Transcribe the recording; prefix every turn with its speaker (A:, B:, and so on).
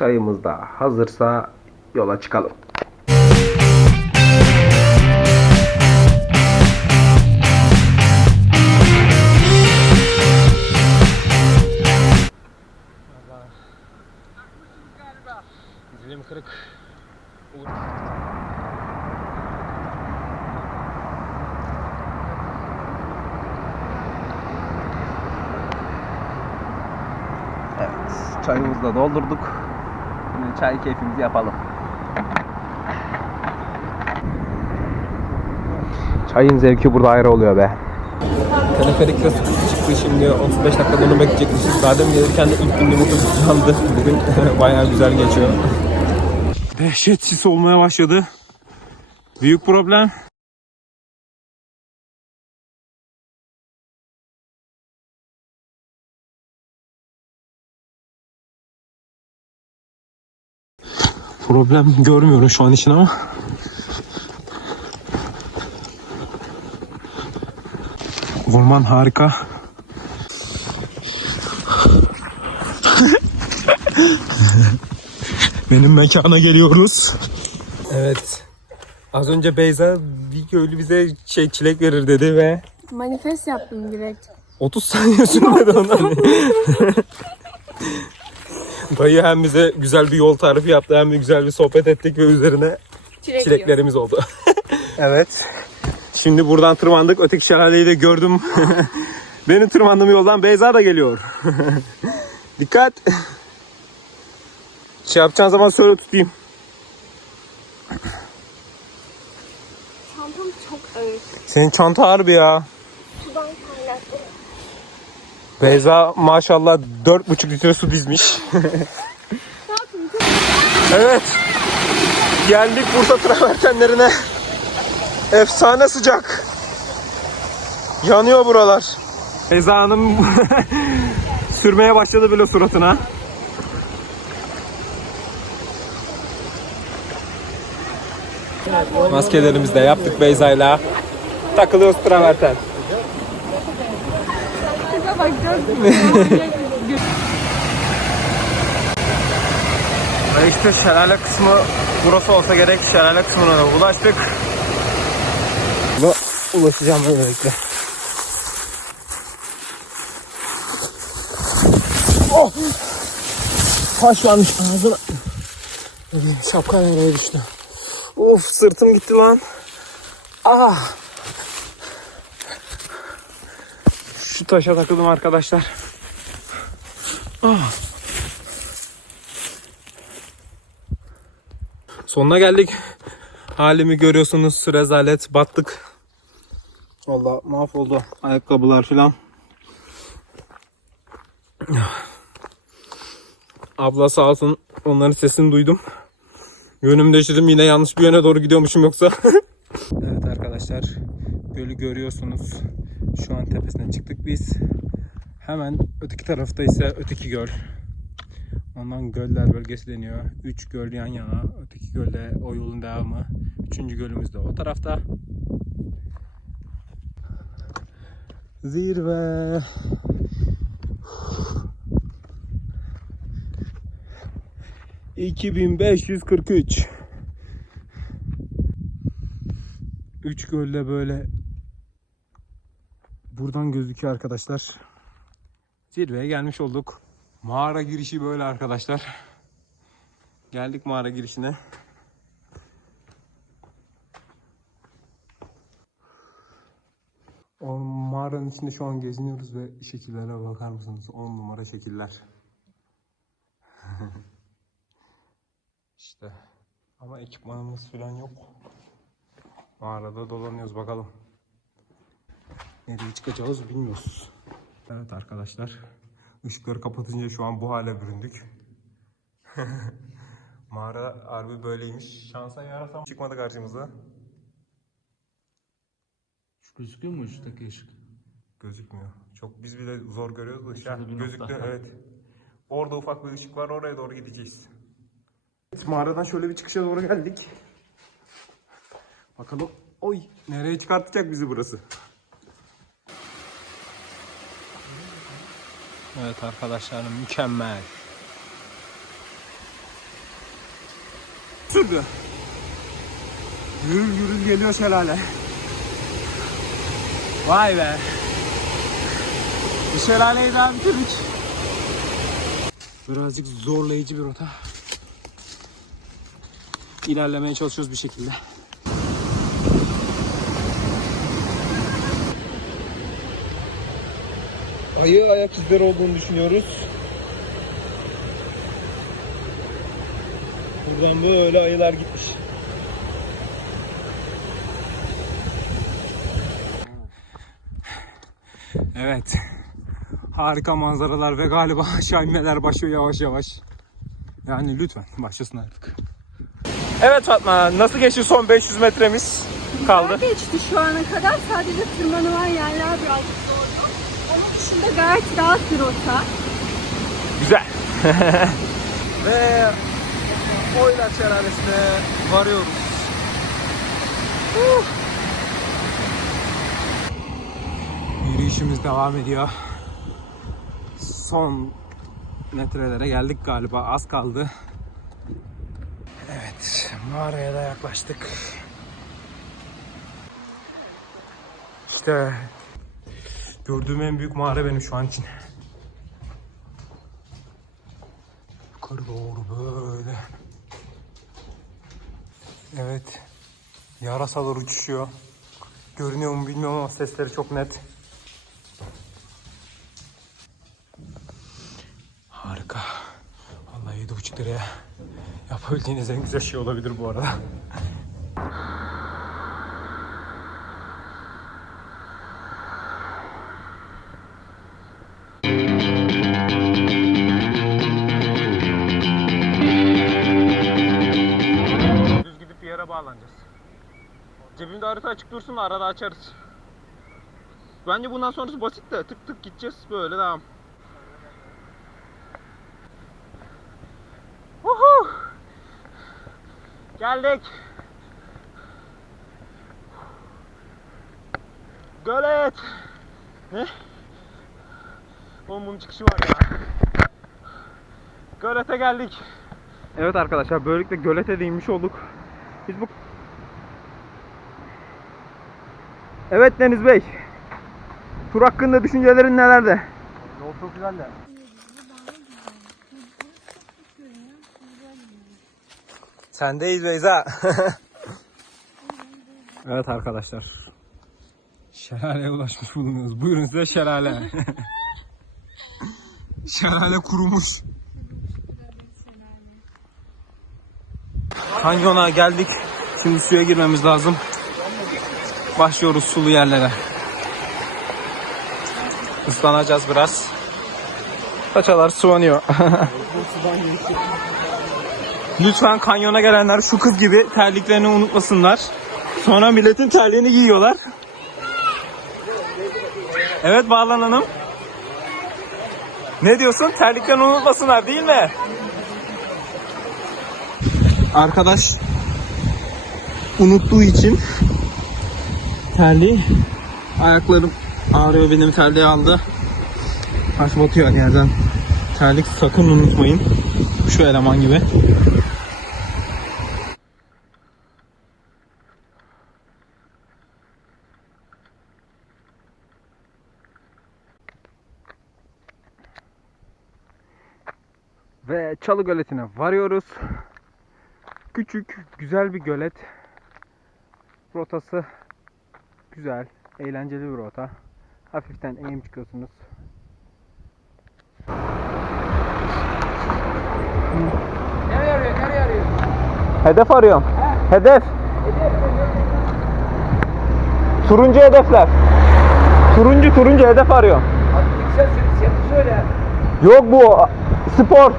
A: Çayımız da hazırsa yola çıkalım. Dilim kırık. Evet, çayımızı da doldurduk. Çay keyfimizi yapalım. Çayın zevki burada ayrı oluyor be. Teleferikle sıkıntı çıktı şimdi 35 dakika onu bekleyecekmişiz. Daha demin gelirken de ilk bindiğim otobüs çaldı. Bugün bayağı güzel geçiyor. Dehşet sis olmaya başladı. Büyük problem. Problem görmüyorum şu an için ama. Orman harika. Benim mekana geliyoruz. Evet. Az önce Beyza bir köylü bize şey çilek verir dedi ve
B: Manifest yaptım direkt.
A: 30 saniye sürmedi ondan. Dayı hem bize güzel bir yol tarifi yaptı hem de güzel bir sohbet ettik ve üzerine
B: Çilek
A: çileklerimiz oldu. evet. Şimdi buradan tırmandık. Öteki şelaleyi de gördüm. Benim tırmandığım yoldan Beyza da geliyor. Dikkat. Şey yapacağın zaman söyle tutayım.
B: Çantam çok ağır.
A: Senin çanta ağır bir ya. Beyza maşallah 4,5 litre su dizmiş. evet. Geldik Bursa travertenlerine. Efsane sıcak. Yanıyor buralar. Beyza Hanım sürmeye başladı bile suratına. Maskelerimizi de yaptık Beyza'yla. Takılıyoruz traverten.
B: Bak
A: Ve işte şelale kısmı burası olsa gerek şelale kısmına da ulaştık. Ve ulaşacağım böylelikle. Oh! Taş varmış ağzına. Şapka nereye düştü? Uf sırtım gitti lan. Ah! Şu taşa takıldım arkadaşlar. Ah! Sonuna geldik. Halimi görüyorsunuz. Rezalet. Battık. Valla mahvoldu. Ayakkabılar filan. Abla sağ olsun onların sesini duydum. Yönümü değiştirdim yine yanlış bir yöne doğru gidiyormuşum yoksa. evet arkadaşlar gölü görüyorsunuz. Şu an tepesine çıktık biz. Hemen öteki tarafta ise öteki göl. Ondan göller bölgesi deniyor. Üç göl yan yana. Öteki gölde o yolun devamı. Üçüncü gölümüz de o tarafta. Zirve. ...2543... Üç gölde böyle... ...buradan gözüküyor arkadaşlar. Zirveye gelmiş olduk. Mağara girişi böyle arkadaşlar. Geldik mağara girişine. O mağaranın içinde şu an geziniyoruz ve şekillere bakar mısınız? 10 numara şekiller. işte. Ama ekipmanımız falan yok. Mağarada dolanıyoruz bakalım. Nereye çıkacağız bilmiyoruz. Evet arkadaşlar. Işıkları kapatınca şu an bu hale büründük. Mağara harbi böyleymiş. Şansa yarasam çıkmadı karşımıza.
C: Şu gözüküyor mu üstteki ışık?
A: Gözükmüyor. Çok biz bile zor görüyoruz da.
C: Bir
A: gözüktü evet. Orada ufak bir ışık var oraya doğru gideceğiz. Evet, mağaradan şöyle bir çıkışa doğru geldik. Bakalım. Oy nereye çıkartacak bizi burası? Evet arkadaşlar mükemmel. Sürdü. Gürül gürül geliyor şelale. Vay be. Bu şelaleyi daha bitirdik. Birazcık zorlayıcı bir rota. İlerlemeye çalışıyoruz bir şekilde. Ayı ayak izleri olduğunu düşünüyoruz. Buradan böyle ayılar gitmiş. Evet. Harika manzaralar ve galiba aşağı inmeler başlıyor yavaş yavaş. Yani lütfen başlasın artık. Evet Fatma nasıl geçti son 500 metremiz kaldı?
B: Geçti şu ana kadar sadece tırmanılan yerler birazcık dışında gayet rahat bir rota.
A: Güzel. Ve Oylar Şelalesi'ne varıyoruz. Uh. Yürüyüşümüz devam ediyor. Son metrelere geldik galiba. Az kaldı. Evet, mağaraya da yaklaştık. İşte gördüğüm en büyük mağara benim şu an için. Yukarı doğru böyle. Evet. Yarasalar uçuşuyor. Görünüyor mu bilmiyorum ama sesleri çok net. Harika. Vallahi yedi buçuk liraya yapabildiğiniz en güzel şey olabilir bu arada. Bağlanacağız. Cebimde harita açık dursun da arada açarız. Bence bundan sonrası basit de tık tık gideceğiz böyle devam. Uhu! Geldik. Gölet. Ne? Oğlum bunun çıkışı var ya. Gölete geldik. Evet arkadaşlar böylelikle gölete değinmiş olduk. Biz bu Evet Deniz Bey. Tur hakkında düşüncelerin nelerde? Yol çok güzel de. Sendeyiz Beyza. evet arkadaşlar. Şelaleye ulaşmış bulunuyoruz. Buyurun size şelale. şelale kurumuş. Kanyona geldik. Şimdi suya girmemiz lazım. Başlıyoruz sulu yerlere. Islanacağız biraz. Paçalar sıvanıyor. Lütfen kanyona gelenler şu kız gibi terliklerini unutmasınlar. Sonra milletin terliğini giyiyorlar. Evet Bağlan Hanım. Ne diyorsun? Terliklerini unutmasınlar değil mi? Arkadaş unuttuğu için terliği ayaklarım ağrıyor benim terliği aldı. Taş batıyor yerden. Terlik sakın unutmayın. Şu eleman gibi. Ve Çalı Göleti'ne varıyoruz. Küçük, güzel bir gölet. Rotası güzel, eğlenceli bir rota. Hafiften eğim çıkıyorsunuz.
C: Nereye arıyor? Nereye arıyor?
A: Hedef arıyorum. Hedef. Turuncu hedefler. Turuncu turuncu hedef arıyorum.
C: Hadi sen, sen söyle.
A: Yok bu spor.